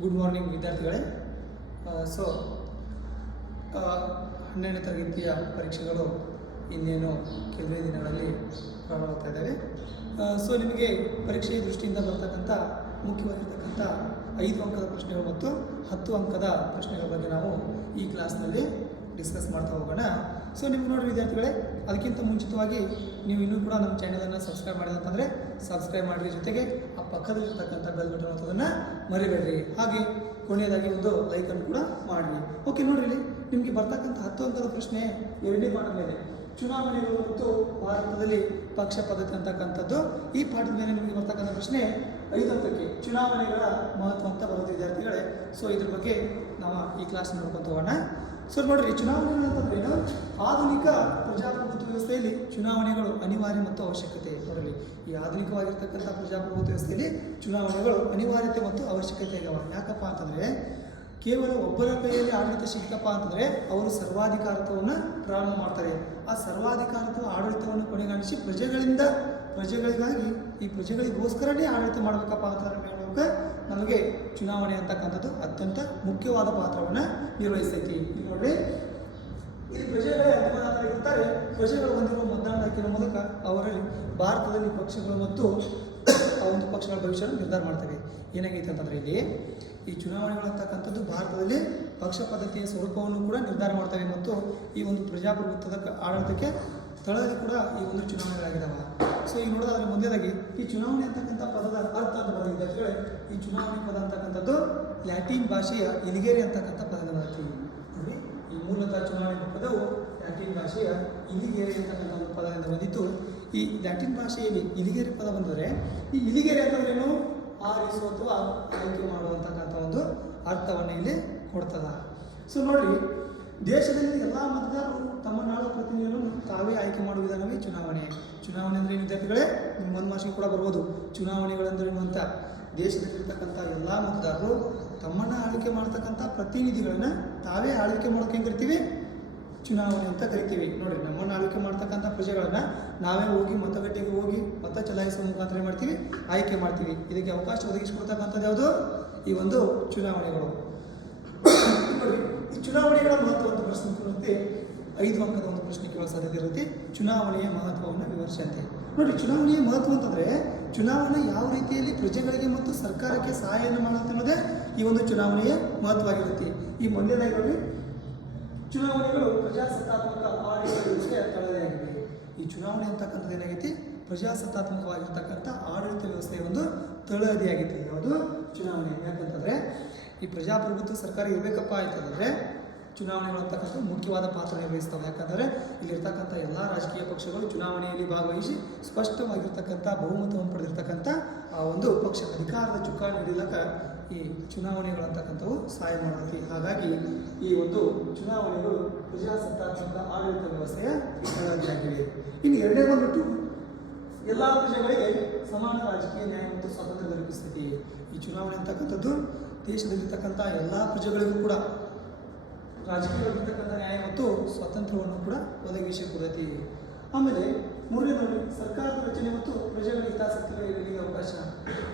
Good morning ವಿದ್ಯಾರ್ಥಿಗಳೇ. So 12ನೇ ತರಗತಿಯ ಪರೀಕ್ಷೆಗಳು ಇನ್ನೇನು ಕೆಲವೇ ದಿನಗಳಲ್ಲಿ ಪ್ರಾರಂಭವಾಗ್ತಾ ಇದ್ದಾವೆ. ಸೊ ನಿಮಗೆ ಪರೀಕ್ಷೆಯ ದೃಷ್ಟಿಯಿಂದ ಬರ್ತಕ್ಕಂಥ ಮುಖ್ಯವಾಗಿರ್ತಕ್ಕಂಥ 5 ಅಂಕದ ಪ್ರಶ್ನೆಗಳು ಮತ್ತು 10 ಅಂಕದ ಪ್ರಶ್ನೆಗಳ ಬಗ್ಗೆ ನಾವು ಈ ಕ್ಲಾಸ್ನಲ್ಲಿ ಡಿಸ್ಕಸ್ ಮಾಡ್ತಾ ಹೋಗೋಣ. ಸೊ ನಿಮ್ಗೆ ನೋಡಿ ವಿದ್ಯಾರ್ಥಿಗಳೇ, ಅದಕ್ಕಿಂತ ಮುಂಚಿತವಾಗಿ ನೀವು ಇನ್ನೂ ಕೂಡ ನಮ್ಮ ಚಾನಲನ್ನು ಸಬ್ಸ್ಕ್ರೈಬ್ ಮಾಡಿದೆ ಅಂತಂದರೆ ಸಬ್ಸ್ಕ್ರೈಬ್ ಮಾಡಿದ ಜೊತೆಗೆ ಆ ಪಕ್ಕದಲ್ಲಿರ್ತಕ್ಕಂಥ ಬೆಲ್ ಬಟನ್ ಅನ್ನೋದನ್ನು ಮರಿಬೇಡ್ರಿ. ಹಾಗೆ ಕೊನೆಯದಾಗಿ ಒಂದು ಲೈಕನ್ನು ಕೂಡ ಮಾಡಿರಿ. ಓಕೆ, ನೋಡ್ರಿ ಇಲ್ಲಿ ನಿಮಗೆ ಬರ್ತಕ್ಕಂಥ 10 ಅಂಕದ ಪ್ರಶ್ನೆ 2ನೇ ಪಾಠದ ಮೇಲೆ ಚುನಾವಣೆಗಳು ಮತ್ತು ಭಾರತದಲ್ಲಿ ಪಕ್ಷ ಪದ್ಧತಿ ಅಂತಕ್ಕಂಥದ್ದು. ಈ ಪಾಠದ ಮೇಲೆ ನಿಮಗೆ ಬರ್ತಕ್ಕಂಥ ಪ್ರಶ್ನೆ 5 ಅಂಕಕ್ಕೆ ಚುನಾವಣೆಗಳ ಮಹತ್ವ ಅಂತ ಬರುತ್ತೆ ವಿದ್ಯಾರ್ಥಿಗಳೇ. ಸೊ ಇದ್ರ ಬಗ್ಗೆ ನಾವು ಈ ಕ್ಲಾಸ್ ನೋಡ್ಕೊಂತ ಹೋಗೋಣ. ಸೊ ನೋಡ್ರಿ, ಚುನಾವಣೆಗಳು ಅಂತಂದ್ರೆ ಏನು? ಆಧುನಿಕ ಪ್ರಜಾಪ್ರಭುತ್ವ ವ್ಯವಸ್ಥೆಯಲ್ಲಿ ಚುನಾವಣೆಗಳು ಅನಿವಾರ್ಯ ಮತ್ತು ಅವಶ್ಯಕತೆ. ನೋಡಲಿ, ಈ ಆಧುನಿಕವಾಗಿರ್ತಕ್ಕಂಥ ಪ್ರಜಾಪ್ರಭುತ್ವ ವ್ಯವಸ್ಥೆಯಲ್ಲಿ ಚುನಾವಣೆಗಳು ಅನಿವಾರ್ಯತೆ ಮತ್ತು ಅವಶ್ಯಕತೆ ಆಗ್ಯಾವ. ಯಾಕಪ್ಪ ಅಂತಂದರೆ ಕೇವಲ ಒಬ್ಬರ ಕೈಯಲ್ಲಿ ಆಡಳಿತ ಸಿಕ್ಕಪ್ಪ ಅಂತಂದರೆ ಅವರು ಸರ್ವಾಧಿಕಾರತ್ವವನ್ನು ಪ್ರಾರಂಭ ಮಾಡ್ತಾರೆ. ಆ ಸರ್ವಾಧಿಕಾರತ್ವ ಆಡಳಿತವನ್ನು ಕೊನೆಗಾಣಿಸಿ ಪ್ರಜೆಗಳಿಗಾಗಿ ಈ ಪ್ರಜೆಗಳಿಗೋಸ್ಕರನೇ ಆಡಳಿತ ಮಾಡಬೇಕಪ್ಪ ಅಂತ ನಮಗೆ ಚುನಾವಣೆ ಅಂತಕ್ಕಂಥದ್ದು ಅತ್ಯಂತ ಮುಖ್ಯವಾದ ಪಾತ್ರವನ್ನು ನಿರ್ವಹಿಸ್ತೈತಿ. ಇಲ್ಲಿ ನೋಡ್ರಿ, ಇಲ್ಲಿ ಪ್ರಜೆಗಳೇ ಅಂತಿಮವಾಗಿರ್ತಾರೆ. ಪ್ರಜೆಗಳು ಹೊಂದಿರುವ ಮತದಾನ ಹಕ್ಕಿನ ಮೂಲಕ ಅವರಲ್ಲಿ ಭಾರತದಲ್ಲಿ ಪಕ್ಷಗಳು ಮತ್ತು ಆ ಒಂದು ಪಕ್ಷಗಳ ಭವಿಷ್ಯವನ್ನು ನಿರ್ಧಾರ ಮಾಡ್ತವೆ. ಏನಾಗೈತೆ ಅಂತಂದರೆ ಇಲ್ಲಿ ಈ ಚುನಾವಣೆಗಳು ಅಂತಕ್ಕಂಥದ್ದು ಭಾರತದಲ್ಲಿ ಪಕ್ಷ ಪದ್ಧತಿಯ ಸ್ವರೂಪವನ್ನು ಕೂಡ ನಿರ್ಧಾರ ಮಾಡ್ತವೆ ಮತ್ತು ಈ ಒಂದು ಪ್ರಜಾಪ್ರಭುತ್ವದ ಆಡಳಿತಕ್ಕೆ ಸ್ಥಳದಲ್ಲಿ ಕೂಡ ಈ ಒಂದು ಚುನಾವಣೆಗಳಾಗಿದ್ದಾವೆ. ಸೊ ಈಗ ನೋಡೋದಾದ್ರೆ ಮೊದಲನೇದಾಗಿ ಈ ಚುನಾವಣೆ ಅಂತಕ್ಕಂಥ ಪದದ ಅರ್ಥ ಅಂತ ಬರೋದಿದ್ದರೆ ಈ ಚುನಾವಣೆ ಪದ ಅಂತಕ್ಕಂಥದ್ದು ಲ್ಯಾಟಿನ್ ಭಾಷೆಯ ಇಲಿಗೇರಿ ಅಂತಕ್ಕಂಥ ಪದದ ಬರುತ್ತೆ. ನೋಡಿ, ಈ ಮೂಲತಃ ಚುನಾವಣೆ ಪದವು ಲ್ಯಾಟಿನ್ ಭಾಷೆಯ ಇಲಿಗೇರಿ ಅಂತಕ್ಕಂಥ ಒಂದು ಪದದಿಂದ ಬಂದಿತ್ತು. ಈ ಲ್ಯಾಟಿನ್ ಭಾಷೆಯಲ್ಲಿ ಇಲಿಗೇರಿ ಪದ ಬಂದರೆ ಈ ಇಲಿಗೇರಿ ಅಂತಂದ್ರೇನು? ಆರಿಸುವ ಅಥವಾ ಆಯ್ಕೆ ಮಾಡುವಂತಕ್ಕಂಥ ಒಂದು ಅರ್ಥವನ್ನು ಇಲ್ಲಿ ಕೊಡ್ತದ. ಸೊ ನೋಡ್ರಿ, ದೇಶದಲ್ಲಿ ಎಲ್ಲ ಮತದಾರರು ತಮ್ಮ ನಾಡು ಪ್ರತಿನಿಧಿಯನ್ನು ತಾವೇ ಆಯ್ಕೆ ಮಾಡುವ ವಿಧಾನವೇ ಚುನಾವಣೆ. ಚುನಾವಣೆ ಅಂದರೆ ವಿದ್ಯಾರ್ಥಿಗಳೇ ನಿಮ್ಮ ಒಂದು ಮಾರ್ಷಿಗೆ ಕೂಡ ಬರ್ಬೋದು. ಚುನಾವಣೆಗಳಂದ್ರೆ ಅಂತ ದೇಶದಲ್ಲಿರ್ತಕ್ಕಂಥ ಎಲ್ಲ ಮತದಾರರು ತಮ್ಮನ್ನು ಆಳ್ವಿಕೆ ಮಾಡ್ತಕ್ಕಂಥ ಪ್ರತಿನಿಧಿಗಳನ್ನು ತಾವೇ ಆಳ್ವಿಕೆ ಮಾಡೋಕೆ ಹೆಂಗೆ ಕರಿತೀವಿ? ಚುನಾವಣೆ ಅಂತ ಕರಿತೀವಿ. ನೋಡಿರಿ, ನಮ್ಮನ್ನು ಆಳ್ವಿಕೆ ಮಾಡ್ತಕ್ಕಂಥ ಪ್ರಜೆಗಳನ್ನು ನಾವೇ ಹೋಗಿ ಮತಗಟ್ಟೆಗೆ ಹೋಗಿ ಮತ ಚಲಾಯಿಸುವ ಮುಖಾಂತರ ಏನು ಮಾಡ್ತೀವಿ? ಆಯ್ಕೆ ಮಾಡ್ತೀವಿ. ಇದಕ್ಕೆ ಅವಕಾಶ ಒದಗಿಸಿಕೊಡ್ತಕ್ಕಂಥದ್ದು ಯಾವುದು? ಈ ಒಂದು ಚುನಾವಣೆಗಳು. ನೋಡಿ, ಈ ಚುನಾವಣೆಗಳ ಮಹತ್ವ ಅಂತ ಪ್ರಶ್ನೆ ಕೇಳುತ್ತೆ. 5 ಅಂಕದ ಒಂದು ಪ್ರಶ್ನೆ ಕೇಳೋ ಸಾಧ್ಯತೆ ಇರುತ್ತೆ. ಚುನಾವಣೆಯ ಮಹತ್ವವನ್ನು ವಿವರಿಸಂತೆ. ನೋಡಿ, ಚುನಾವಣೆಯ ಮಹತ್ವ ಅಂತಂದರೆ ಚುನಾವಣೆ ಯಾವ ರೀತಿಯಲ್ಲಿ ಪ್ರಜೆಗಳಿಗೆ ಮತ್ತು ಸರ್ಕಾರಕ್ಕೆ ಸಹಾಯವನ್ನು ಮಾಡುತ್ತೆ ಅನ್ನೋದೇ ಈ ಒಂದು ಚುನಾವಣೆಯ ಮಹತ್ವವಾಗಿರುತ್ತೆ. ಈ ಮೊದಲನೇದಾಗಿ ನೋಡಿ, ಚುನಾವಣೆಗಳು ಪ್ರಜಾಸತ್ತಾತ್ಮಕ ಆಡಳಿತ ವ್ಯವಸ್ಥೆಯ ತಳಹದಿಯಾಗಿವೆ. ಈ ಚುನಾವಣೆ ಅಂತಕ್ಕಂಥದ್ದು ಏನಾಗೈತಿ? ಪ್ರಜಾಸತ್ತಾತ್ಮಕವಾಗಿರ್ತಕ್ಕಂಥ ಆಡಳಿತ ವ್ಯವಸ್ಥೆಯ ಒಂದು ತಳಹದಿಯಾಗಿದೆ. ಯಾವುದು? ಚುನಾವಣೆ. ಯಾಕಂತಂದರೆ ಈ ಪ್ರಜಾಪ್ರಭುತ್ವ ಸರ್ಕಾರ ಇರಬೇಕಪ್ಪ ಆಯ್ತಂದರೆ ಚುನಾವಣೆಗಳು ಅಂತಕ್ಕಂಥ ಮುಖ್ಯವಾದ ಪಾತ್ರ ನಿರ್ವಹಿಸ್ತವೆ. ಯಾಕಂದರೆ ಇಲ್ಲಿರ್ತಕ್ಕಂಥ ಎಲ್ಲ ರಾಜಕೀಯ ಪಕ್ಷಗಳು ಚುನಾವಣೆಯಲ್ಲಿ ಭಾಗವಹಿಸಿ ಸ್ಪಷ್ಟವಾಗಿರ್ತಕ್ಕಂಥ ಬಹುಮತವನ್ನು ಪಡೆದಿರ್ತಕ್ಕಂಥ ಆ ಒಂದು ಪಕ್ಷ ಅಧಿಕಾರದ ಚುಕ್ಕಾಣಿ ಹಿಡಿಯಲಕ್ಕ ಈ ಚುನಾವಣೆಗಳು ಅಂತಕ್ಕಂಥವು ಸಹಾಯ ಮಾಡುತ್ತೆ. ಹಾಗಾಗಿ ಈ ಒಂದು ಚುನಾವಣೆಗಳು ಪ್ರಜಾಸತ್ತಾತ್ಮಕ ಆಡಳಿತ ವ್ಯವಸ್ಥೆಯ ತಳಹದಿಯಾಗಿವೆ. ಇನ್ನು ಎರಡನೇ ಬಂದ್ಬಿಟ್ಟು ಎಲ್ಲ ಪ್ರಜೆಗಳಿಗೆ ಸಮಾನ ರಾಜಕೀಯ ನ್ಯಾಯ ಮತ್ತು ಸ್ವಾತಂತ್ರ್ಯ ದೊರಕಿಸ್ತೈತಿ. ಈ ಚುನಾವಣೆ ಅಂತಕ್ಕಂಥದ್ದು ದೇಶದಲ್ಲಿರ್ತಕ್ಕಂಥ ಎಲ್ಲ ಪ್ರಜೆಗಳಿಗೂ ಕೂಡ ರಾಜಕೀಯವಾಗಿರ್ತಕ್ಕಂಥ ನ್ಯಾಯ ಮತ್ತು ಸ್ವಾತಂತ್ರ್ಯವನ್ನು ಕೂಡ ಒದಗಿಸಿಕೊಡೈತಿ. ಆಮೇಲೆ ಮೂರನೇದು ಸರ್ಕಾರದ ರಚನೆ ಮತ್ತು ಪ್ರಜೆಗಳ ಹಿತಾಸಕ್ತಿಗಳಿಗೆ ಅವಕಾಶ.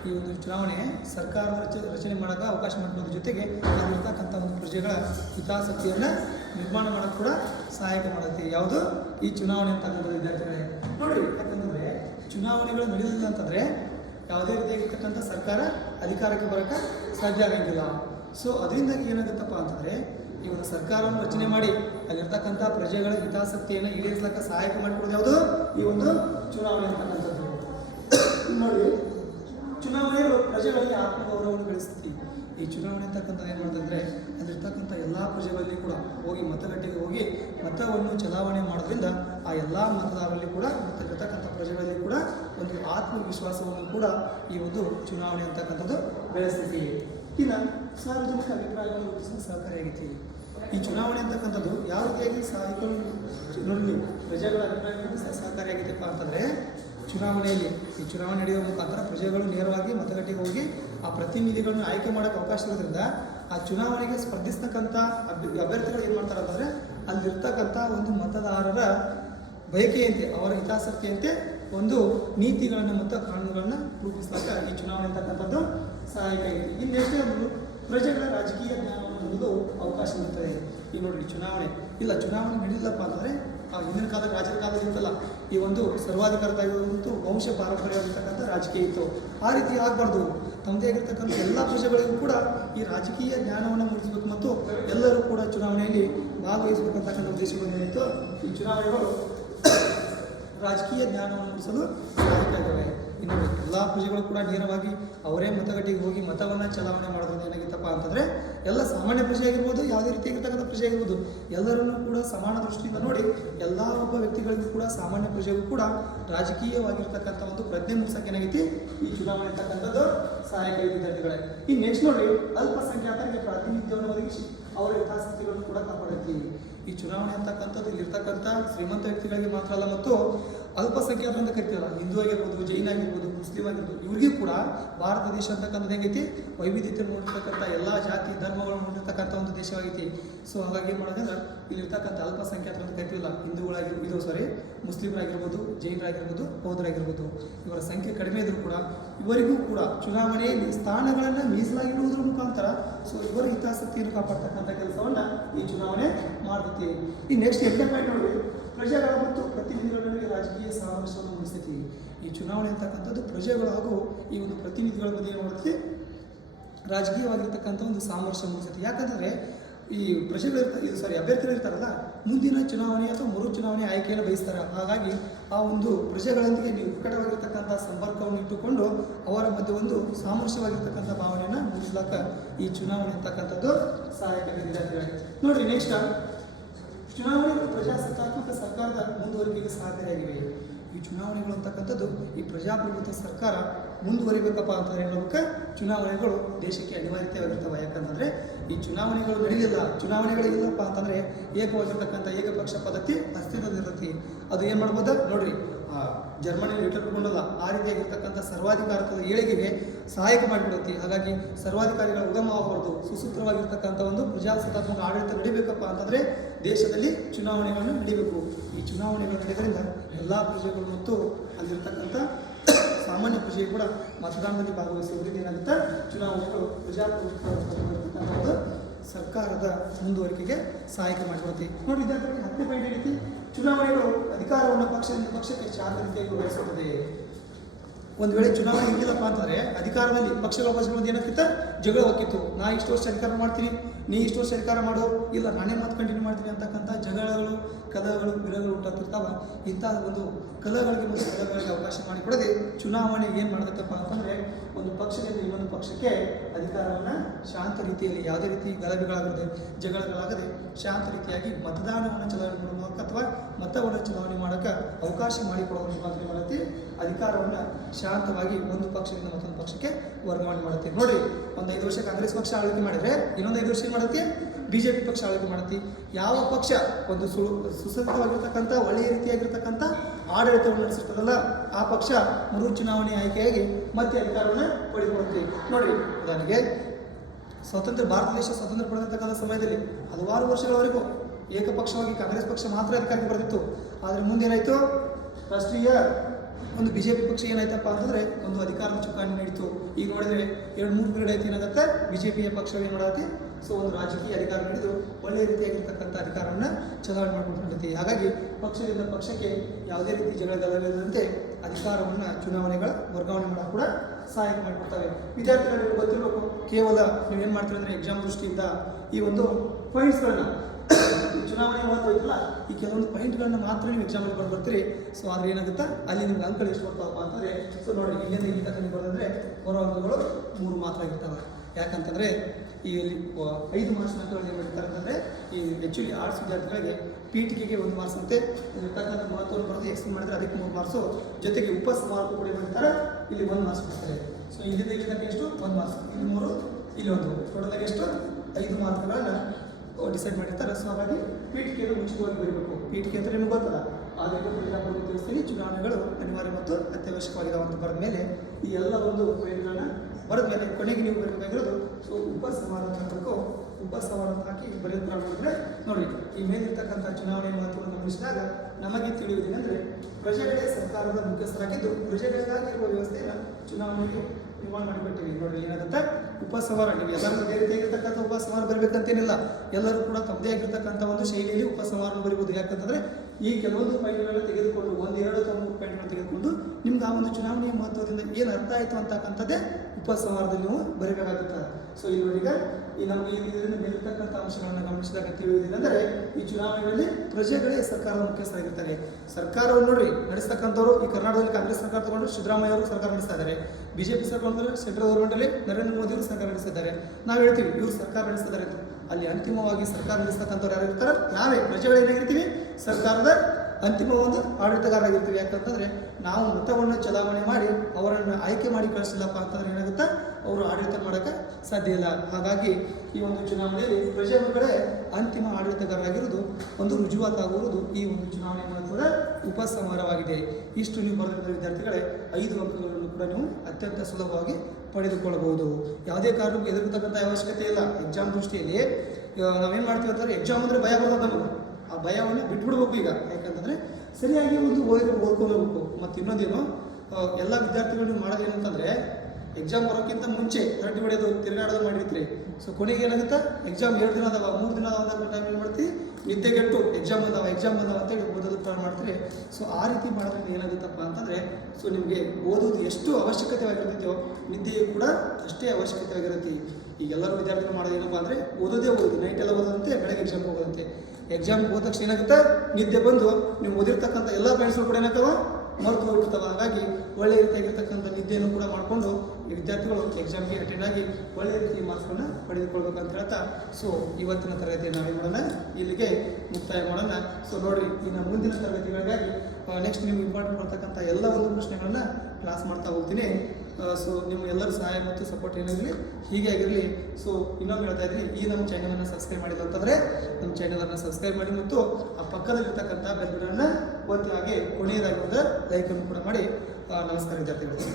ಈ ಒಂದು ಚುನಾವಣೆ ಸರ್ಕಾರದ ರಚನೆ ಮಾಡೋಕೆ ಅವಕಾಶ ಮಾಡಿಕೊಳ್ಳೋದ್ರ ಜೊತೆಗೆ ಅಲ್ಲಿರ್ತಕ್ಕಂಥ ಒಂದು ಪ್ರಜೆಗಳ ಹಿತಾಸಕ್ತಿಯನ್ನು ನಿರ್ಮಾಣ ಮಾಡೋಕ್ಕೆ ಕೂಡ ಸಹಾಯಕ ಮಾಡುತ್ತೆ. ಯಾವುದು? ಈ ಚುನಾವಣೆ ಅಂತಕ್ಕಂಥದ್ದು ವಿದ್ಯಾರ್ಥಿಗಳೇ. ನೋಡಿರಿ, ಯಾಕಂತಂದರೆ ಚುನಾವಣೆಗಳು ನಡೆಯಲಿಲ್ಲ ಅಂತಂದರೆ ಯಾವುದೇ ರೀತಿಯಾಗಿರ್ತಕ್ಕಂಥ ಸರ್ಕಾರ ಅಧಿಕಾರಕ್ಕೆ ಬರೋಕ್ಕೆ ಸಾಧ್ಯ ಆಗಂಗಿಲ್ಲ. ಸೊ ಅದರಿಂದಾಗಿ ಏನಾಗುತ್ತಪ್ಪ ಅಂತಂದರೆ ಈ ಒಂದು ಸರ್ಕಾರವನ್ನು ರಚನೆ ಮಾಡಿ ಅಲ್ಲಿರ್ತಕ್ಕಂಥ ಪ್ರಜೆಗಳ ಹಿತಾಸಕ್ತಿಯನ್ನು ಈಡೇರಿಸಲಿಕ್ಕೆ ಸಹಾಯಕ ಮಾಡಿಕೊಡೋದು ಯಾವುದು? ಈ ಒಂದು ಚುನಾವಣೆ ಅಂತಕ್ಕಂಥದ್ದು. ನೋಡಿ, ಚುನಾವಣೆಗಳು ಪ್ರಜೆಗಳಲ್ಲಿ ಆತ್ಮಗೌರವವನ್ನು ಬೆಳೆಸ್ತೀವಿ. ಈ ಚುನಾವಣೆ ಅಂತಕ್ಕಂಥದ್ದು ಏನು ಮಾಡ್ತಂದರೆ ಅಲ್ಲಿರ್ತಕ್ಕಂಥ ಎಲ್ಲ ಪ್ರಜೆಗಳಲ್ಲಿ ಕೂಡ ಹೋಗಿ ಮತಗಟ್ಟೆಗೆ ಹೋಗಿ ಮತವನ್ನು ಚಲಾವಣೆ ಮಾಡೋದ್ರಿಂದ ಆ ಎಲ್ಲ ಮತದಾರರಲ್ಲಿ ಕೂಡ ಮತ್ತಿರ್ತಕ್ಕಂಥ ಪ್ರಜೆಗಳಲ್ಲಿ ಕೂಡ ಒಂದು ಆತ್ಮವಿಶ್ವಾಸವನ್ನು ಕೂಡ ಈ ಒಂದು ಚುನಾವಣೆ ಅಂತಕ್ಕಂಥದ್ದು ಬೆಳೆಸ್ತೀವಿ. ಇನ್ನು ಸಾರ್ವಜನಿಕ ಅಭಿಪ್ರಾಯಗಳನ್ನು ರೂಪಿಸಲು ಸಹಕಾರಿಯಾಗೈತಿ. ಈ ಚುನಾವಣೆ ಅಂತಕ್ಕಂಥದ್ದು ಯಾವ ರೀತಿಯಾಗಿ ನೋಡಿ ಪ್ರಜೆಗಳ ಅಭಿಪ್ರಾಯಗಳನ್ನು ಸಹಕಾರಿಯಾಗಿತ್ತಪ್ಪ ಅಂತಂದರೆ ಚುನಾವಣೆಯಲ್ಲಿ ಈ ಚುನಾವಣೆ ನಡೆಯುವ ಮುಖಾಂತರ ಪ್ರಜೆಗಳು ನೇರವಾಗಿ ಮತಗಟ್ಟೆಗೆ ಹೋಗಿ ಆ ಪ್ರತಿನಿಧಿಗಳನ್ನು ಆಯ್ಕೆ ಮಾಡೋಕ್ಕೆ ಅವಕಾಶ ಇರೋದ್ರಿಂದ ಆ ಚುನಾವಣೆಗೆ ಸ್ಪರ್ಧಿಸ್ತಕ್ಕಂಥ ಅಭ್ಯರ್ಥಿಗಳು ಏನು ಮಾಡ್ತಾರೆ ಅಂತಂದರೆ ಅಲ್ಲಿರ್ತಕ್ಕಂಥ ಒಂದು ಮತದಾರರ ಬಯಕೆಯಂತೆ ಅವರ ಹಿತಾಸಕ್ತಿಯಂತೆ ಒಂದು ನೀತಿಗಳನ್ನು ಮತ್ತು ಕಾನೂನುಗಳನ್ನು ರೂಪಿಸಲಿಕ್ಕೆ ಈ ಚುನಾವಣೆ ಅಂತಕ್ಕಂಥದ್ದು ಸಹಾಯಕ ಐತಿ. ಇನ್ನು ನೆಕ್ಸ್ಟ್ ಒಂದು ಪ್ರಜೆಗಳ ರಾಜಕೀಯ ಜ್ಞಾನವನ್ನು ಹೊಂದಲು ಅವಕಾಶ ಇರ್ತದೆ. ಈಗ ನೋಡ್ರಿ ಚುನಾವಣೆ ನಡೆಯಲ್ಲಪ್ಪ ಅಂತಂದರೆ ಹಿಂದಿನ ಕಾಲದ ರಾಜರ ಕಾಲದಲ್ಲಿ ಇರ್ತಲ್ಲ, ಈ ಒಂದು ಸರ್ವಾಧಿಕಾರದಾಗಿರುವಂತೂ ವಂಶ ಪಾರಂಪರ್ಯವಾಗಿರ್ತಕ್ಕಂಥ ರಾಜಕೀಯ ಇತ್ತು. ಆ ರೀತಿ ಆಗಬಾರ್ದು. ತಮ್ಮದೇ ಆಗಿರ್ತಕ್ಕಂಥ ಎಲ್ಲ ಪ್ರಜೆಗಳಿಗೂ ಕೂಡ ಈ ರಾಜಕೀಯ ಜ್ಞಾನವನ್ನು ಮೂಡಿಸಬೇಕು ಮತ್ತು ಎಲ್ಲರೂ ಕೂಡ ಚುನಾವಣೆಯಲ್ಲಿ ಭಾಗವಹಿಸಬೇಕಂತಕ್ಕಂಥ ಉದ್ದೇಶಗಳು ಏನಿತ್ತು ಈ ಚುನಾವಣೆಗಳು ರಾಜಕೀಯ ಜ್ಞಾನವನ್ನು ಮೂಡಿಸಲು ಸಹಾಯಕ ಆಗಿವೆ. ಇನ್ನು ಎಲ್ಲ ಪ್ರಜೆಗಳು ಕೂಡ ನೇರವಾಗಿ ಅವರೇ ಮತಗಟ್ಟೆಗೆ ಹೋಗಿ ಮತವನ್ನು ಚಲಾವಣೆ ಮಾಡೋದ್ರಿಂದ ಏನಾಗಿತ್ತಪ್ಪ ಅಂತಂದರೆ ಎಲ್ಲ ಸಾಮಾನ್ಯ ಪ್ರಜೆ ಆಗಿರ್ಬೋದು, ಯಾವುದೇ ರೀತಿಯಾಗಿರ್ತಕ್ಕಂಥ ಪ್ರಜೆ ಆಗಿರ್ಬೋದು, ಎಲ್ಲರನ್ನೂ ಕೂಡ ಸಮಾನ ದೃಷ್ಟಿಯಿಂದ ನೋಡಿ ಎಲ್ಲ ಒಬ್ಬ ವ್ಯಕ್ತಿಗಳಿಗೂ ಕೂಡ ಸಾಮಾನ್ಯ ಪ್ರಜೆಗೂ ಕೂಡ ರಾಜಕೀಯವಾಗಿರ್ತಕ್ಕಂಥ ಒಂದು ಪ್ರಜ್ಞೆ ಮೂಡಿಸೋಕೆ ಏನಾಗೈತಿ ಈ ಚುನಾವಣೆ ಅಂತಕ್ಕಂಥದ್ದು ಸಹಾಯಕ ವಿದ್ಯಾರ್ಥಿಗಳೇ. ಇನ್ನು ನೆಕ್ಸ್ಟ್ ನೋಡಿ ಅಲ್ಪಸಂಖ್ಯಾತರಿಗೆ ಪ್ರಾತಿನಿಧ್ಯವನ್ನು ಒದಗಿಸಿ ಅವರ ಹಿತಾಸಕ್ತಿಗಳನ್ನು ಕೂಡ ಕಾಪಾಡೈತಿ. ಈ ಚುನಾವಣೆ ಅಂತಕ್ಕಂಥದ್ದು ಇಲ್ಲಿರ್ತಕ್ಕಂಥ ಶ್ರೀಮಂತ ವ್ಯಕ್ತಿಗಳಿಗೆ ಮಾತ್ರ ಅಲ್ಲ, ಮತ್ತು ಅಲ್ಪಸಂಖ್ಯಾತರು ಅಂತ ಕರಿತೀವಲ್ಲ, ಹಿಂದೂ ಆಗಿರ್ಬೋದು, ಜೈನ್ ಆಗಿರ್ಬೋದು, ಮುಸ್ಲಿಂ ಆಗಿರ್ಬೋದು, ಇವ್ರಿಗೂ ಕೂಡ ಭಾರತ ದೇಶ ಅಂತಕ್ಕಂಥದ್ದು ಹೆಂಗೈತಿ ವೈವಿಧ್ಯತೆ ನೋಡಿರ್ತಕ್ಕಂಥ ಎಲ್ಲ ಜಾತಿ ಧರ್ಮಗಳನ್ನು ನೋಡಿರ್ತಕ್ಕಂಥ ಒಂದು ದೇಶವಾಗೈತಿ. ಸೊ ಹಾಗಾಗಿ ಏನು ಮಾಡೋದಂದ್ರೆ ಇಲ್ಲಿರ್ತಕ್ಕಂಥ ಅಲ್ಪಸಂಖ್ಯಾತರು ಅಂತ ಕರಿತೀವಲ್ಲ, ಹಿಂದೂಗಳಾಗಿರ್ಬೋದು ಮುಸ್ಲಿಮರಾಗಿರ್ಬೋದು, ಜೈನರಾಗಿರ್ಬೋದು, ಬೌದ್ಧರಾಗಿರ್ಬೋದು, ಇವರ ಸಂಖ್ಯೆ ಕಡಿಮೆ ಇದ್ರೂ ಕೂಡ ಇವರಿಗೂ ಕೂಡ ಚುನಾವಣೆಯಲ್ಲಿ ಸ್ಥಾನಗಳನ್ನು ಮೀಸಲಾಗಿಡುವುದರ ಮುಖಾಂತರ ಸೊ ಇವರ ಹಿತಾಸಕ್ತಿಯನ್ನು ಕಾಪಾಡ್ತಕ್ಕಂಥ ಕೆಲಸವನ್ನು ಈ ಚುನಾವಣೆ ಮಾಡ್ತೈತಿ. ಈ ನೆಕ್ಸ್ಟ್ ಎರಡನೇ ಪಾಯಿಂಟ್ ನೋಡಿ, ಪ್ರಜೆಗಳ ಮತ್ತು ಪ್ರತಿನಿಧಿಗಳ ನಡುವೆ ರಾಜಕೀಯ ಸಾಮರಸ್ಯವನ್ನು ಮೂಡಿಸ್ತೈತಿ. ಈ ಚುನಾವಣೆ ಅಂತಕ್ಕಂಥದ್ದು ಪ್ರಜೆಗಳು ಹಾಗೂ ಈ ಒಂದು ಪ್ರತಿನಿಧಿಗಳ ಮಧ್ಯೆ ಏನು ಮಾಡುತ್ತೆ ರಾಜಕೀಯವಾಗಿರ್ತಕ್ಕಂಥ ಒಂದು ಸಾಮರಸ್ಯ ಮೂಡಿಸ್ತೈತಿ. ಯಾಕಂದರೆ ಈ ಅಭ್ಯರ್ಥಿಗಳು ಇರ್ತಾರಲ್ಲ, ಮುಂದಿನ ಚುನಾವಣೆ ಅಥವಾ ಮರು ಚುನಾವಣೆ ಆಯ್ಕೆಯನ್ನು ಬಯಸ್ತಾರೆ. ಹಾಗಾಗಿ ಆ ಒಂದು ಪ್ರಜೆಗಳೊಂದಿಗೆ ನೀವು ನಿಕಟವಾಗಿರ್ತಕ್ಕಂಥ ಸಂಪರ್ಕವನ್ನು ಇಟ್ಟುಕೊಂಡು ಅವರ ಮಧ್ಯೆ ಒಂದು ಸಾಮರಸ್ಯವಾಗಿರ್ತಕ್ಕಂಥ ಭಾವನೆಯನ್ನು ಮೂಡಿಸ್ಲಾಕ ಈ ಚುನಾವಣೆ ಅಂತಕ್ಕಂಥದ್ದು ಸಹಾಯಕ ವಿದ್ಯಾರ್ಥಿಗಳಿಗೆ. ನೋಡಿರಿ ನೆಕ್ಸ್ಟ್, ಚುನಾವಣೆಗಳು ಪ್ರಜಾಸತ್ತಾತ್ಮಕ ಸರ್ಕಾರದ ಮುಂದುವರಿಕೆಗೆ ಸಹಕಾರಿಯಾಗಿವೆ. ಈ ಚುನಾವಣೆಗಳು ಅಂತಕ್ಕಂಥದ್ದು ಈ ಪ್ರಜಾಪ್ರಭುತ್ವ ಸರ್ಕಾರ ಮುಂದುವರಿಬೇಕಪ್ಪ ಅಂತಂದರೆ ಏನಕ್ಕೆ ಚುನಾವಣೆಗಳು ದೇಶಕ್ಕೆ ಅನಿವಾರ್ಯತೆಯಾಗಿರ್ತವೆ. ಯಾಕಂತಂದರೆ ಈ ಚುನಾವಣೆಗಳು ಇಲ್ಲಪ್ಪ ಅಂತಂದರೆ ಏಕವಾಗಿರ್ತಕ್ಕಂಥ ಏಕಪಕ್ಷ ಪದ್ಧತಿ ಅಸ್ತಿತ್ವದಲ್ಲಿರುತ್ತೆ. ಅದು ಏನು ಮಾಡ್ಬೋದ ನೋಡ್ರಿ, ಜರ್ಮನಿಯಲ್ಲಿ ಇಟ್ಟುಕೊಂಡಲ್ಲ ಆ ರೀತಿಯಾಗಿರ್ತಕ್ಕಂಥ ಸರ್ವಾಧಿಕಾರದ ಏಳಿಗೆಗೆ ಸಹಾಯಕ ಮಾಡಿಬಿಡುತ್ತೆ. ಹಾಗಾಗಿ ಸರ್ವಾಧಿಕಾರಿಗಳ ಉಗಮವಾಗಬಾರ್ದು, ಸುಸೂತ್ರವಾಗಿರ್ತಕ್ಕಂಥ ಒಂದು ಪ್ರಜಾಸತ್ತಾತ್ಮಕ ಆಡಳಿತ ನಡಿಬೇಕಪ್ಪ ಅಂತಂದರೆ ದೇಶದಲ್ಲಿ ಚುನಾವಣೆಗಳನ್ನು ನಡೀಬೇಕು. ಈ ಚುನಾವಣೆಗಳು ನಡೆಯೋದ್ರಿಂದ ಎಲ್ಲ ಪ್ರಜೆಗಳು ಮತ್ತು ಅಲ್ಲಿರ್ತಕ್ಕಂಥ ಸಾಮಾನ್ಯ ಪ್ರಜೆ ಕೂಡ ಮತದಾನದಲ್ಲಿ ಭಾಗವಹಿಸುವುದರಿಂದ ಏನಾಗುತ್ತೆ ಚುನಾವಣೆಗಳು ಪ್ರಜಾಪ್ರಭುತ್ವ ಸರ್ಕಾರದ ಮುಂದುವರಿಕೆಗೆ ಸಹಾಯಕ ಮಾಡಿಕೊಡುತ್ತೆ. ನೋಡಿ ವಿದ್ಯಾರ್ಥಿಗಳಿಗೆ 10ನೇ ಪಾಯಿಂಟ್ ಏನೈತಿ, ಚುನಾವಣೆಗಳು ಅಧಿಕಾರವನ್ನು ಪಕ್ಷದಿಂದ ಪಕ್ಷಕ್ಕೆ ಶಾಂತತೆಯಾಗಿ ವಹಿಸುತ್ತದೆ. ಒಂದು ವೇಳೆ ಚುನಾವಣೆ ಇರಲಿಲ್ಲಪ್ಪ ಅಂತಂದರೆ ಅಧಿಕಾರದಲ್ಲಿ ಪಕ್ಷಗಳು ಏನಾಗ್ತಿತ್ತ ಜಗಳ ಹೋಗಿತ್ತು. ನಾ ಇಷ್ಟು ವರ್ಷ ಅಧಿಕಾರ ಮಾಡ್ತೀನಿ, ನೀ ಇಷ್ಟು ವರ್ಷ ಅಧಿಕಾರ ಮಾಡು, ಇಲ್ಲ ನಾನೇ ಮಾತು ಕಂಟಿನ್ಯೂ ಮಾಡ್ತೀನಿ ಅಂತಕ್ಕಂಥ ಜಗಳಗಳು ಕಲಹಗಳು ವಿರೋಧಗಳು ಉಂಟಾಗ್ತಿರ್ತಾವ. ಇಂಥ ಒಂದು ಕಲಹಗಳಿಗೆ ಮತ್ತು ಜಗಳಗಳಿಗೆ ಅವಕಾಶ ಮಾಡಿಕೊಡದೆ ಚುನಾವಣೆ ಏನು ಮಾಡಬೇಕಪ್ಪ ಅಂತಂದರೆ ಒಂದು ಪಕ್ಷದಿಂದ ಇನ್ನೊಂದು ಪಕ್ಷಕ್ಕೆ ಅಧಿಕಾರವನ್ನು ಶಾಂತ ರೀತಿಯಲ್ಲಿ ಯಾವುದೇ ರೀತಿ ಗಲಭೆಗಳಾಗದೆ ಜಗಳಗಳಾಗದೆ ಶಾಂತ ರೀತಿಯಾಗಿ ಮತದಾನವನ್ನು ಚಲಾವಣೆ ಮಾಡುವ ಮೂಲಕ ಅಥವಾ ಮತವನ್ನು ಚಲಾವಣೆ ಮಾಡೋಕ್ಕೆ ಅವಕಾಶ ಮಾಡಿಕೊಡೋದ್ರ ಮುಖಾಂತರ ಮಾಡುತ್ತೆ ಅಧಿಕಾರವನ್ನು ಶಾಂತವಾಗಿ ಒಂದು ಪಕ್ಷದಿಂದ ಮತ್ತೊಂದು ಪಕ್ಷಕ್ಕೆ ವರ್ಗಾವಣೆ ಮಾಡುತ್ತೆ. ನೋಡಿ, ಒಂದು 5 ವರ್ಷ ಕಾಂಗ್ರೆಸ್ ಪಕ್ಷ ಆಳ್ವಿಕೆ ಮಾಡಿದರೆ ಇನ್ನೊಂದು 5 ವರ್ಷ ಏನು ಮಾಡುತ್ತೆ BJP ಪಕ್ಷ ಆಳ್ವಿಕೆ ಮಾಡುತ್ತೆ. ಯಾವ ಪಕ್ಷ ಒಂದು ಸುಸಂಗತವಾಗಿರ್ತಕ್ಕಂಥ ಒಳ್ಳೆಯ ರೀತಿಯಾಗಿರ್ತಕ್ಕಂಥ ಆಡಳಿತವನ್ನು ನಡೆಸಿರ್ತದಲ್ಲ ಆ ಪಕ್ಷ ಮರು ಚುನಾವಣೆ ಆಯ್ಕೆಯಾಗಿ ಮತ್ತೆ ಅಧಿಕಾರವನ್ನು ಪಡೆದುಕೊಳ್ಳುತ್ತೆ. ನೋಡಿ, ಉದಾಹರಣೆಗೆ ಭಾರತ ದೇಶ ಸ್ವಾತಂತ್ರ್ಯ ಪಡೆದಂತಕ್ಕಂಥ ಸಮಯದಲ್ಲಿ ಹಲವಾರು ವರ್ಷಗಳವರೆಗೂ ಏಕಪಕ್ಷವಾಗಿ ಕಾಂಗ್ರೆಸ್ ಪಕ್ಷ ಮಾತ್ರ ಅಧಿಕಾರಕ್ಕೆ ಬರೆದಿತ್ತು. ಆದರೆ ಮುಂದೇನಾಯಿತು, ರಾಷ್ಟ್ರೀಯ ಒಂದು BJP ಪಕ್ಷ ಏನಾಯ್ತಪ್ಪ ಅಂತಂದರೆ ಒಂದು ಅಧಿಕಾರದ ಚುಕ್ಕಾಣಿ ನಡೀತು. ಈಗ ನೋಡಿದರೆ 2-3 ಪೀರಿಯಡ್ ಆಯ್ತು ಏನಾಗುತ್ತೆ BJPಯ ಪಕ್ಷ ಏನು ಮಾಡತ್ತೆ ಸೊ ಒಂದು ರಾಜಕೀಯ ಅಧಿಕಾರ ನಡೆದು ಒಳ್ಳೆಯ ರೀತಿಯಾಗಿರ್ತಕ್ಕಂಥ ಅಧಿಕಾರವನ್ನು ಚಲಾವಣೆ ಮಾಡಿಕೊಂಡಿರುತ್ತೆ. ಹಾಗಾಗಿ ಪಕ್ಷದಿಂದ ಪಕ್ಷಕ್ಕೆ ಯಾವುದೇ ರೀತಿ ಜಗಳ ಗಲಭೆಯಿಲ್ಲದಂತೆ ಅಧಿಕಾರವನ್ನು ಚುನಾವಣೆಗಳ ವರ್ಗಾವಣೆ ಮಾಡೋಕೆ ಕೂಡ ಸಹಾಯ ಮಾಡಿಕೊಡ್ತವೆ. ವಿದ್ಯಾರ್ಥಿಗಳಿಗೆ ಗೊತ್ತಿರಬೇಕು, ಕೇವಲ ನೀವೇನು ಮಾಡ್ತೀರಿ ಅಂದರೆ ಎಕ್ಸಾಮ್ ದೃಷ್ಟಿಯಿಂದ ಈ ಒಂದು ಪಾಯಿಂಟ್ಸ್ಗಳನ್ನ ಚುನಾವಣೆ ಹೋಯ್ತಲ್ಲ ಈ ಕೆಲವೊಂದು ಪಾಯಿಂಟ್ಗಳನ್ನ ಮಾತ್ರ ನೀವು ಎಕ್ಸಾಮಲ್ಲಿ ಬರ್ತೀರಿ. ಸೊ ಆದರೆ ಏನಾಗುತ್ತೆ ಅಲ್ಲಿ ನಿಮ್ಗೆ ಅಂಕಗಳು ಎಷ್ಟು ಬರ್ತಾವಪ್ಪ ಅಂತಂದರೆ ಸೊ ನೋಡಿ ಇಲ್ಲಿಂದ ಇಲ್ಲಿ ತನಕ ನೀವು ಬರೆದಂದರೆ ಬರೋ ಅಂಕಗಳು 3 ಮಾತ್ರ ಇರ್ತವೆ. ಯಾಕಂತಂದರೆ ಈ 5 ಮಾರ್ಕ್ಸ್ನ ಅಂಕಗಳು ಏನು ಮಾಡ್ತಾರೆ ಅಂತಂದರೆ ಈ ಆ್ಯಕ್ಚುಲಿ ಆರ್ಟ್ಸ್ ವಿದ್ಯಾರ್ಥಿಗಳಿಗೆ ಪೀಠಿಕೆಗೆ 1 ಮಾರ್ಕ್ಸ್ ಅಂತೆ ಇರ್ತಕ್ಕಂಥ ಮಹತ್ವವನ್ನು ಬರೆದು ಎಕ್ಸ್ಪ್ಲೇನ್ ಮಾಡಿದರೆ ಅದಕ್ಕೆ 3 ಮಾರ್ಕ್ಸು ಜೊತೆಗೆ ಮಾರ್ಕ್ ಕೂಡ ಮಾಡ್ತಾರೆ, ಇಲ್ಲಿ 1 ಮಾರ್ಕ್ಸ್ ಕೊಡ್ತಾರೆ. ಸೊ ಇಲ್ಲಿಂದ ಇಲ್ಲಿ ತನಕ ಎಷ್ಟು 1 ಮಾರ್ಕ್ಸ್, ಇಲ್ಲಿ 3 ಇಲ್ಲಿ 1 ಟೋಟಲಾಗಿ ಎಷ್ಟು 5 ಮಾರ್ಕ್ಗಳನ್ನು ಡಿಸೈಡ್ ಮಾಡಿರ್ತಾರೆ. ಸೊ ಹಾಗಾಗಿ ಪೀಠಿಕೆಯನ್ನು ಮುಂಚಿತವಾಗಿ ಬರೀಬೇಕು. ಪೀಠಿಕೆ ಅಂತ ನಿಮಗೆ ಗೊತ್ತಲ್ಲ, ಆದರೆ ಪ್ರಜಾಪ್ರಭುತ್ವ ವ್ಯವಸ್ಥೆಯಲ್ಲಿ ಚುನಾವಣೆಗಳು ಅನಿವಾರ್ಯ ಮತ್ತು ಅತ್ಯವಶ್ಯಕವಾಗಿದ್ದಾವೆ ಅಂತ ಬರೆದ ಮೇಲೆ ಈ ಎಲ್ಲ ಒಂದು ಪಾಯಿಂಟ್ಗಳನ್ನ ಬರೆದ ಮೇಲೆ ಕೊನೆಗೆ ನೀವು ಬರಬೇಕಾಗಿರೋದು ಸೊ ಉಪಸಂಹಾರ ಅಂತ ಹಾಕಿ ಬರೆಯೋದು ಮಾಡಿದ್ರೆ ನೋಡಿ ಈ ಮೇಲಿರ್ತಕ್ಕಂಥ ಚುನಾವಣೆ ಮಹತ್ವವನ್ನು ಗಮನಿಸಿದಾಗ ನಮಗೆ ತಿಳಿಯುವುದೇನೆಂದರೆ ಪ್ರಜೆಗಳೇ ಸರ್ಕಾರದ ಮುಖ್ಯಸ್ಥರಾಗಿದ್ದು ಪ್ರಜೆಗಳಿಗಾಗಿ ಇರುವ ವ್ಯವಸ್ಥೆಯನ್ನು ಚುನಾವಣೆಗೆ ನಿರ್ಮಾಣ ಮಾಡಿಕೊಟ್ಟಿವಿ. ನೋಡ್ರಿ ಏನಾಗುತ್ತೆ ಉಪಸಂಹಾರ, ನೀವು ಎಲ್ಲರೂ ಬೇರೆ ರೀತಿಯಾಗಿರ್ತಕ್ಕಂಥ ಉಪಸಂಹಾರ ಬರಬೇಕಂತೇನಿಲ್ಲ. ಎಲ್ಲರೂ ಕೂಡ ತಮ್ಮದೇ ಆಗಿರ್ತಕ್ಕಂಥ ಒಂದು ಶೈಲಿಯಲ್ಲಿ ಉಪಸಂಹಾರ ಬರೀಬಹುದು. ಯಾಕಂತಂದರೆ ಈ ಕೆಲವೊಂದು ಪಾಯಿಂಟ್ಗಳನ್ನ ತೆಗೆದುಕೊಂಡು 1, 2 ಅಥವಾ 3 ಪಾಯಿಂಟ್ಗಳನ್ನ ತೆಗೆದುಕೊಂಡು ನಿಮ್ಗೆ ಆ ಒಂದು ಚುನಾವಣೆಯ ಮಹತ್ವದಿಂದ ಏನು ಅರ್ಥ ಆಯಿತು ಅಂತಕ್ಕಂಥದ್ದೇ ಉಪಸಂಹಾರದಲ್ಲಿ ನೀವು ಬರೀಬೇಕಾಗುತ್ತೆ. ಸೊ ಇಲ್ಲಿ ನೋಡಿ, ಈಗ ಈ ನಮಗೆ ಇದರಿಂದ ಮೇಲಿರ್ತಕ್ಕಂಥ ಅಂಶಗಳನ್ನು ಗಮನಿಸಿದಾಗ ತಿಳಿಯುವುದೇನೆಂದರೆ, ಈ ಚುನಾವಣೆಗಳಲ್ಲಿ ಪ್ರಜೆಗಳೇ ಸರ್ಕಾರದ ಮುಖ್ಯಸ್ಥರಾಗಿರ್ತಾರೆ. ಸರ್ಕಾರವನ್ನು ನೋಡ್ರಿ ನಡೆಸ್ತಕ್ಕಂಥವ್ರು ಈ ಕರ್ನಾಟಕದಲ್ಲಿ ಕಾಂಗ್ರೆಸ್ ಸರ್ಕಾರ ತಗೊಂಡ್ರೆ ಸಿದ್ದರಾಮಯ್ಯ ಅವರು ಸರ್ಕಾರ ನಡೆಸ್ತಾ ಇದ್ದಾರೆ. ಬಿಜೆಪಿ ಸರ್ಕಾರ ಸೆಂಟ್ರಲ್ ಗೌರ್ಮೆಂಟಲ್ಲಿ ನರೇಂದ್ರ ಮೋದಿ ಅವರು ಸರ್ಕಾರ ನಡೆಸ್ತಿದ್ದಾರೆ. ನಾವು ಹೇಳ್ತೀವಿ ಇವರು ಸರ್ಕಾರ ನಡೆಸ್ತಿದ್ದಾರೆ ಅಂತ. ಅಲ್ಲಿ ಅಂತಿಮವಾಗಿ ಸರ್ಕಾರ ನಡೆಸ್ತಕ್ಕಂಥವ್ರು ಯಾರು ಇರ್ತಾರೆ? ನಾವೇ ಪ್ರಜೆಗಳೇನಾಗಿರ್ತೀವಿ, ಸರ್ಕಾರದ ಅಂತಿಮ ಒಂದು ಆಡಳಿತಗಾರರಾಗಿರ್ತೀವಿ. ಯಾಕಂತಂದರೆ ನಾವು ಮತವನ್ನು ಚಲಾವಣೆ ಮಾಡಿ ಅವರನ್ನು ಆಯ್ಕೆ ಮಾಡಿ ಕಳಿಸಿಲ್ಲಪ್ಪ ಅಂತಂದ್ರೆ ಏನಾಗುತ್ತೆ, ಅವರು ಆಡಳಿತ ಮಾಡೋಕ್ಕೆ ಸಾಧ್ಯ ಇಲ್ಲ. ಹಾಗಾಗಿ ಈ ಒಂದು ಚುನಾವಣೆಯಲ್ಲಿ ಪ್ರಜೆಗಳೇ ಅಂತಿಮ ಆಡಳಿತಗಾರರಾಗಿರುವುದು ಒಂದು ರುಜುವಾತಾಗುವುದು ಈ ಒಂದು ಚುನಾವಣೆ ಮಹತ್ವದ ಉಪಸಂಹಾರವಾಗಿದೆ. ಇಷ್ಟು ನೀವು ಬರೆದ ವಿದ್ಯಾರ್ಥಿಗಳೇ 5 ಅಂಕಗಳನ್ನು ಕೂಡ ನೀವು ಅತ್ಯಂತ ಸುಲಭವಾಗಿ ಪಡೆದುಕೊಳ್ಳಬಹುದು. ಯಾವುದೇ ಕಾರಣಕ್ಕೂ ಎದುರಿರ್ತಕ್ಕಂಥ ಅವಶ್ಯಕತೆ ಇಲ್ಲ. ಎಕ್ಸಾಮ್ ದೃಷ್ಟಿಯಲ್ಲಿ ನಾವೇನು ಮಾಡ್ತೀವಿ ಅಂತಂದರೆ, ಎಕ್ಸಾಮ್ ಅಂದರೆ ಭಯ ಬರೋದು ನಮಗೆ. ಆ ಭಯವನ್ನು ಬಿಟ್ಬಿಡ್ಬೇಕು ಈಗ. ಯಾಕಂತಂದರೆ ಸರಿಯಾಗಿ ಒಂದು ಓದ್ಕೊಳ್ಬೇಕು. ಮತ್ತು ಇನ್ನೊಂದೇನು, ಎಲ್ಲ ವಿದ್ಯಾರ್ಥಿಗಳು ನೀವು ಮಾಡೋದೇನು ಅಂತಂದರೆ, ಎಕ್ಸಾಮ್ ಬರೋಕ್ಕಿಂತ ಮುಂಚೆ ರಡ್ಡಿ ಹೊಡೆಯೋದು ತಿರುಗಾಡೋದು ಮಾಡಿರ್ತೀರಿ. ಸೊ ಕೊನೆಗೆ ಏನಾಗುತ್ತೆ, ಎಕ್ಸಾಮ್ 2 ದಿನ ಅದಾವ 3 ದಿನ ಅದಾವ ಟೈಮ್ ಏನು ಮಾಡ್ತೀವಿ, ನಿದ್ದೆಗೆಟ್ಟು ಎಕ್ಸಾಮ್ ಬಂದಾವ ಅಂತೇಳಿ ಓದೋದು ಪ್ರಾರಂಭ ಮಾಡ್ತೀರಿ. ಸೊ ಆ ರೀತಿ ಮಾಡೋದ್ರಿಂದ ಏನಾಗುತ್ತಪ್ಪ ಅಂತಂದರೆ, ಸೊ ನಿಮಗೆ ಓದೋದು ಎಷ್ಟು ಅವಶ್ಯಕತೆವಾಗಿರ್ತೈತೋ ನಿದ್ದೆಯು ಕೂಡ ಅಷ್ಟೇ ಅವಶ್ಯಕತೆವಾಗಿರುತ್ತೆ. ಈಗೆಲ್ಲರೂ ವಿದ್ಯಾರ್ಥಿಗಳು ಮಾಡೋದು ಏನಪ್ಪ ಅಂದರೆ, ಓದೋದೇ ನೈಟ್ ಎಲ್ಲ ಓದೋದಂತೆ, ಬೆಳಗ್ಗೆ ಎಕ್ಸಾಮ್ ಹೋಗೋದಂತೆ. ಎಕ್ಸಾಮ್ ಹೋದ ತಕ್ಷಣ ಏನಾಗುತ್ತೆ, ನಿದ್ದೆ ಬಂದು ನೀವು ಓದಿರ್ತಕ್ಕಂಥ ಎಲ್ಲ ಪಾಯಿಂಟ್ಸ್ಗಳು ಕೂಡ ಏನಾಗ್ತವ, ಮರೆತು ಹೋಗ್ಬಿಡ್ತಾವೆ. ಹಾಗಾಗಿ ಒಳ್ಳೆಯ ರೀತಿಯಾಗಿರ್ತಕ್ಕಂಥ ನಿದ್ದೆಯನ್ನು ಕೂಡ ಮಾಡಿಕೊಂಡು ಈ ವಿದ್ಯಾರ್ಥಿಗಳು ಎಕ್ಸಾಮ್ಗೆ ಅಟೆಂಡ್ ಆಗಿ ಒಳ್ಳೆಯ ರೀತಿ ಮಾರ್ಕ್ಸ್ಗಳನ್ನ ಪಡೆದುಕೊಳ್ಬೇಕಂತ ಹೇಳ್ತಾ, ಸೊ ಇವತ್ತಿನ ತರಗತಿಯನ್ನು ನಾವೇನು ಮಾಡೋಣ, ಇಲ್ಲಿಗೆ ಮುಕ್ತಾಯ ಮಾಡೋಣ. ಸೊ ನೋಡಿರಿ, ಇನ್ನು ಮುಂದಿನ ತರಗತಿಗಳಿಗಾಗಿ ನೆಕ್ಸ್ಟ್ ನೀವು ಇಂಪಾರ್ಟೆಂಟ್ ಬರ್ತಕ್ಕಂಥ ಎಲ್ಲ ಒಂದು ಪ್ರಶ್ನೆಗಳನ್ನು ಕ್ಲಾಸ್ ಮಾಡ್ತಾ ಹೋಗ್ತೀನಿ. ಸೊ ನಿಮ್ಮ ಎಲ್ಲರ ಸಹಾಯ ಮತ್ತು ಸಪೋರ್ಟ್ ಏನಾಗಲಿ ಹೀಗೆ ಆಗಿರಲಿ. ಸೊ ಇನ್ನೊಂದು ಹೇಳ್ತಾ ಇದ್ದೀನಿ, ಈ ನಮ್ಮ ಚಾನಲನ್ನು ಸಬ್ಸ್ಕ್ರೈಬ್ ಮಾಡಿಲ್ಲ ಅಂತಂದರೆ ನಮ್ಮ ಚಾನಲನ್ನು ಸಬ್ಸ್ಕ್ರೈಬ್ ಮಾಡಿ ಮತ್ತು ಆ ಪಕ್ಕದಲ್ಲಿರ್ತಕ್ಕಂಥ ಬೆಲ್ ಬಟನ್ನ ಒತ್ತಿ, ಹಾಗೆ ಕೊನೆಯದಾಗಿ ಒಂದು ಲೈಕನ್ನು ಕೂಡ ಮಾಡಿ. ನಮಸ್ಕಾರ ವಿದ್ಯಾರ್ಥಿಗಳು.